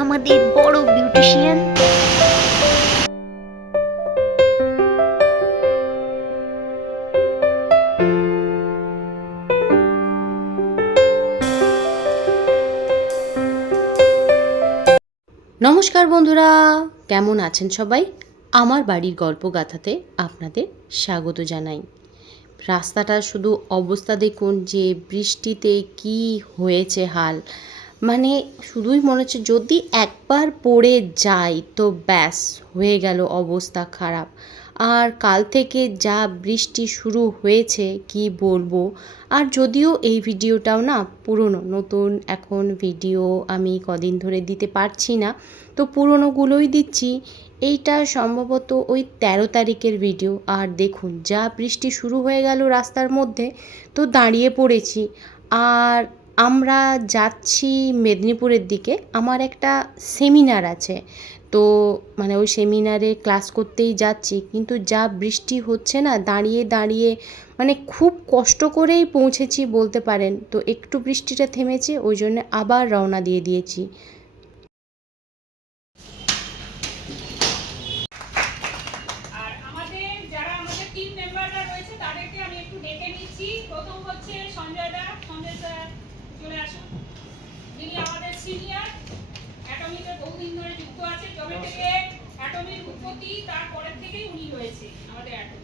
আমাদের বড় বিউটিশিয়ান। নমস্কার বন্ধুরা, কেমন আছেন সবাই? আমার বাড়ির গল্পগাথাতে আপনাদের স্বাগত জানাই। রাস্তাটা শুধু অবস্থা দেখুন, যে বৃষ্টিতে কি হয়েছে হাল। মানে শুধুই মনে হচ্ছে যদি একবার পড়ে যাই তো ব্যাস হয়ে গেল অবস্থা খারাপ। আর কাল থেকে যা বৃষ্টি শুরু হয়েছে কি বলবো। আর যদিও এই ভিডিওটাও না পুরনো, নতুন এখন ভিডিও আমি কদিন ধরে দিতে পারছি না, তো পুরনোগুলোই দিচ্ছি। এইটা সম্ভবত ওই 13 তারিখের ভিডিও। আর দেখুন যা বৃষ্টি শুরু হয়ে গেল রাস্তার মধ্যে, তো দাঁড়িয়ে পড়েছি। আর আমরা যাচ্ছি মেদিনীপুরের দিকে, আমার একটা সেমিনার আছে, তো মানে ওই সেমিনারে ক্লাস করতেই যাচ্ছি। কিন্তু যা বৃষ্টি হচ্ছে না, দাঁড়িয়ে দাঁড়িয়ে মানে খুব কষ্ট করেই পৌঁছেছি বলতে পারেন। তো একটু বৃষ্টিটা থেমেছে, ওই জন্য আবার রওনা দিয়ে দিয়েছি। প্রথম হচ্ছে সঞ্জয় দা। সঞ্জয় স্যার চলে আসুন, যিনি আমাদের সিনিয়র, অ্যাটমিকে বহুদিন ধরে যুক্ত আছে। যবে থেকে অ্যাটমির উৎপত্তি তারপরের থেকেই উনি রয়েছে আমাদের অ্যাটমি।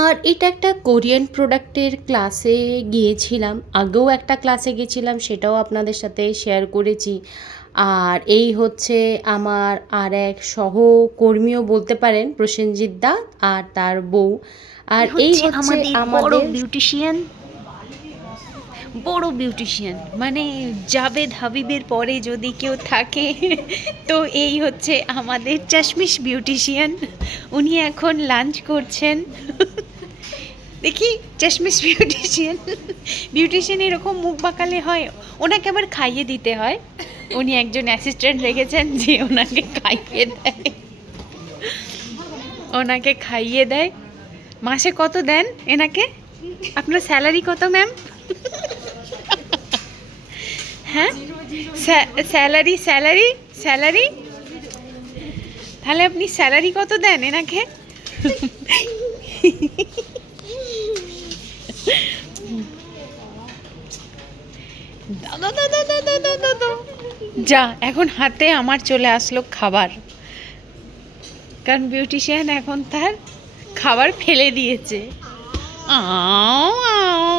আর এটা একটা কোরিয়ান প্রোডাক্টের ক্লাসে গিয়েছিলাম, আগেও একটা ক্লাসে গেছিলাম, সেটাও আপনাদের সাথে শেয়ার করেছি। আর এই হচ্ছে আমার আর এক সহকর্মীও বলতে পারেন, প্রসেনজিৎ দা আর তার বউ। আর এই হচ্ছে বড় আমাদের বিউটিশিয়ান, বড় বিউটিশিয়ান মানে জাভেদ হাবিবের পরে যদি কেউ থাকে তো এই হচ্ছে আমাদের চশমিশ বিউটিশিয়ান। উনি এখন লাঞ্চ করছেন। দেখি চশমিশ বিউটিশিয়ান, বিউটিশিয়ান এরকম মুখ বাঁকালে হয়, ওনাকে আবার খাইয়ে দিতে হয়। উনি একজন অ্যাসিস্ট্যান্ট রেখেছেন যে ওনাকে খাইয়ে দেয়, ওনাকে খাইয়ে দেয়। মাসে কত দেন এনাকে? আপনার স্যালারি কত ম্যাম? হ্যাঁ, স্যালারি স্যালারি স্যালারি তাহলে আপনি স্যালারি কত দেন এনাকে? দাদা দাদা দাদা দাদা দাদা, যা এখন হাতে আমার চলে আসলো খাবার, কারণ বিউটিশিয়ান এখন তার খাবার ফেলে দিয়েছে। আও আও,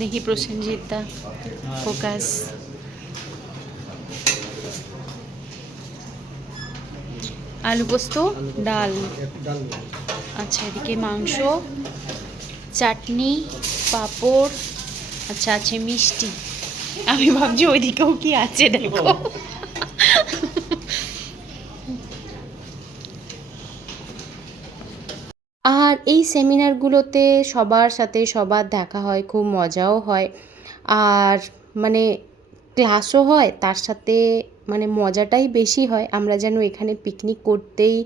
দেখি প্রসেনজিৎ দা ফোকাস। আলু পোস্ত, ডাল, আচ্ছা এদিকে মাংস, চাটনি, পাঁপড়, আচ্ছা আছে মিষ্টি। আমি ভাবছি ওইদিকেও কি আছে দেখো। আর এই সেমিনারগুলোতে সবার সাথে সবার দেখা হয়, খুব মজাও হয়। আর মানে ক্লাসও হয়, তার সাথে মানে মজাটাই বেশি হয়। আমরা যেন এখানে পিকনিক করতেই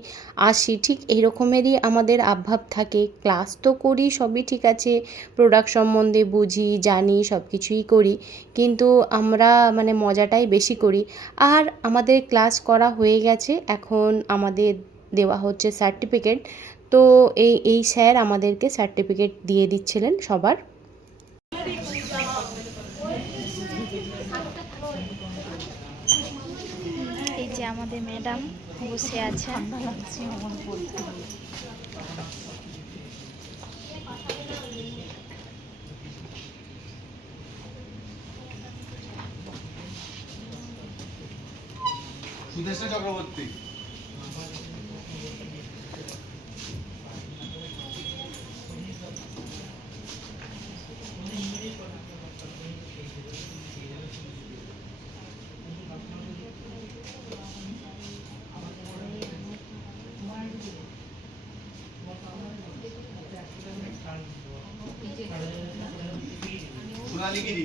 আসি, ঠিক এই রকমেরই আমাদের আবভাব থাকে। ক্লাস তো করি, সবই ঠিক আছে, প্রোডাক্ট সম্বন্ধে বুঝি জানি, সব কিছুই করি, কিন্তু আমরা মানে মজাটাই বেশি করি। আর আমাদের ক্লাস করা হয়ে গেছে, এখন আমাদের দেওয়া হচ্ছে সার্টিফিকেট। তো এই স্যার আমাদেরকে সার্টিফিকেট দিয়ে দিচ্ছিলেন সবার। এই যে আমাদের ম্যাডাম বসে আছে। সুদেশনা চক্রবর্তী। সোনালী গিরি।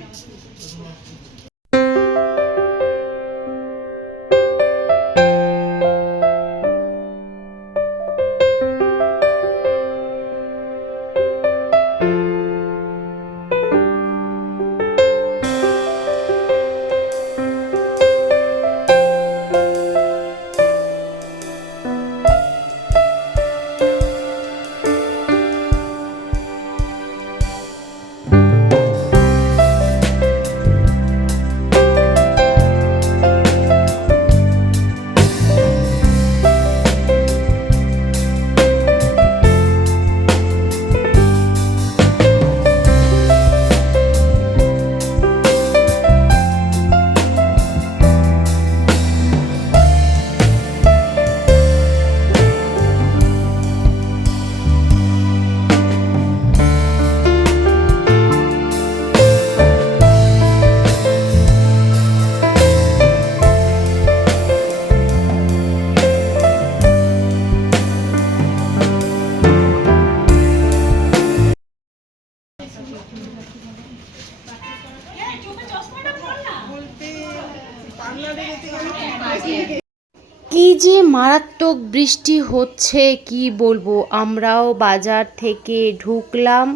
কি যে মারাত্মক বৃষ্টি হচ্ছে কি বলবো। আমরাও বাজার থেকে ঢুকলাম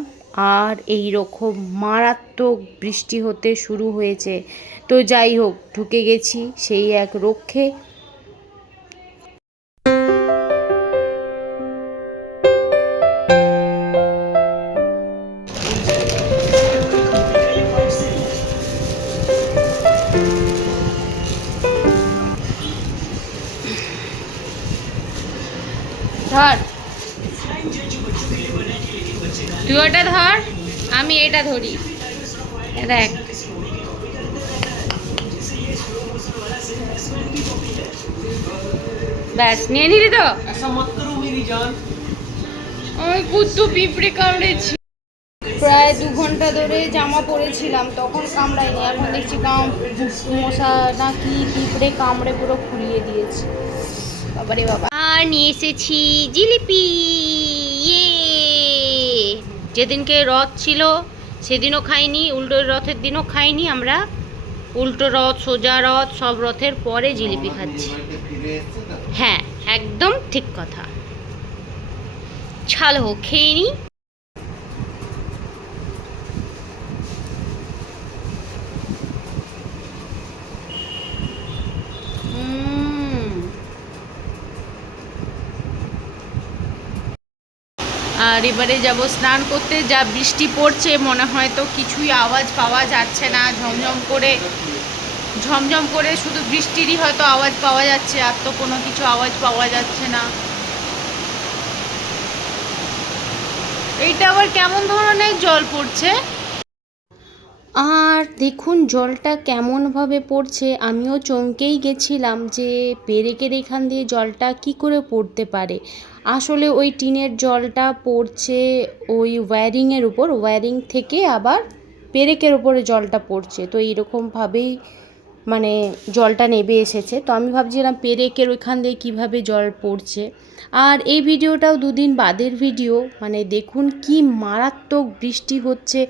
আর এই রকম মারাত্মক বৃষ্টি হতে শুরু হয়েছে। তো যাই হোক, ঢুকে গেছি সেই এক রক্ষে। ধর, তুই ওটা ধর, আমি এটা ধরি। দেখ, ব্যাস নিয়ে নিলি তো। ওই কুত্তু পিঁপড়ে কামড়েছি। প্রায় 2 ঘন্টা ধরে জামা পরেছিলাম, তখন কামড়ায়নি, এখন দেখছি মশা না কি পিঁপড়ে কামড়ে পুরো খুলিয়ে দিয়েছে। বাবারে বাবা। আর নিয়ে এসেছি জিলিপি। ইয়ে, যেদিনকে রথ ছিল সেদিনও খাইনি, উল্টো রথের দিনও খাইনি আমরা। উল্টো রথ, সোজা রথ, সব রথের পরে জিলিপি খাচ্ছি। হ্যাঁ, একদম ঠিক কথা। ছালো খেয়ে নি। আর এবারে যাব স্নান করতে। যা বৃষ্টি পড়ছে মনে হয় তো কিছুই আওয়াজ পাওয়া যাচ্ছে না। ঝমঝম করে শুধু বৃষ্টিরই হয়তো আওয়াজ পাওয়া যাচ্ছে, আর তো কোনো কিছু আওয়াজ পাওয়া যাচ্ছে না। এইটা আবার কেমন ধরনের জল পড়ছে। আর দেখুন জলটা কেমনভাবে পড়ছে, আমিও চমকেই গেছিলাম যে পেরেকের এখান দিয়ে জলটা কি করে পড়তে পারে। আসলে ওই টিনের জলটা পড়ছে ওই ওয়্যারিংয়ের উপর, ওয়্যারিং থেকে আবার পেরেকের উপরে জলটা পড়ছে। তো এইরকমভাবেই মানে জলটা নেমে এসেছে। তো আমি ভাবছিলাম পেরেকের ওইখান দিয়ে কীভাবে জল পড়ছে। আর এই ভিডিওটাও 2 দিন বাদের ভিডিও। মানে দেখুন কি মারাত্মক বৃষ্টি হচ্ছে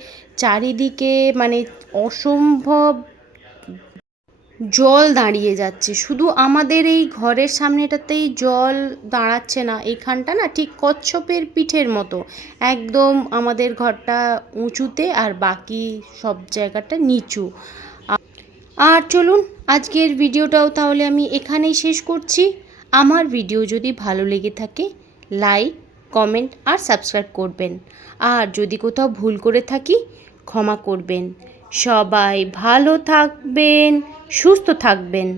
চারিদিকে, মানে অসম্ভব জল দাঁড়িয়ে যাচ্ছে। শুধু আমাদের এই ঘরের সামনেটাতেই জল দাঁড়াচ্ছে না, এইখানটা না ঠিক কচ্ছপের পিঠের মতো, একদম আমাদের ঘরটা উঁচুতে আর বাকি সব জায়গাটা নিচু। আর চলুন আজকের ভিডিওটাও তাহলে আমি এখানেই শেষ করছি। আমার ভিডিও যদি ভালো লেগে থাকে লাইক, কমেন্ট আর সাবস্ক্রাইব করবেন। আর যদি কোথাও ভুল করে থাকি ক্ষমা করবেন। সবাই ভালো থাকবেন, সুস্থ থাকবেন।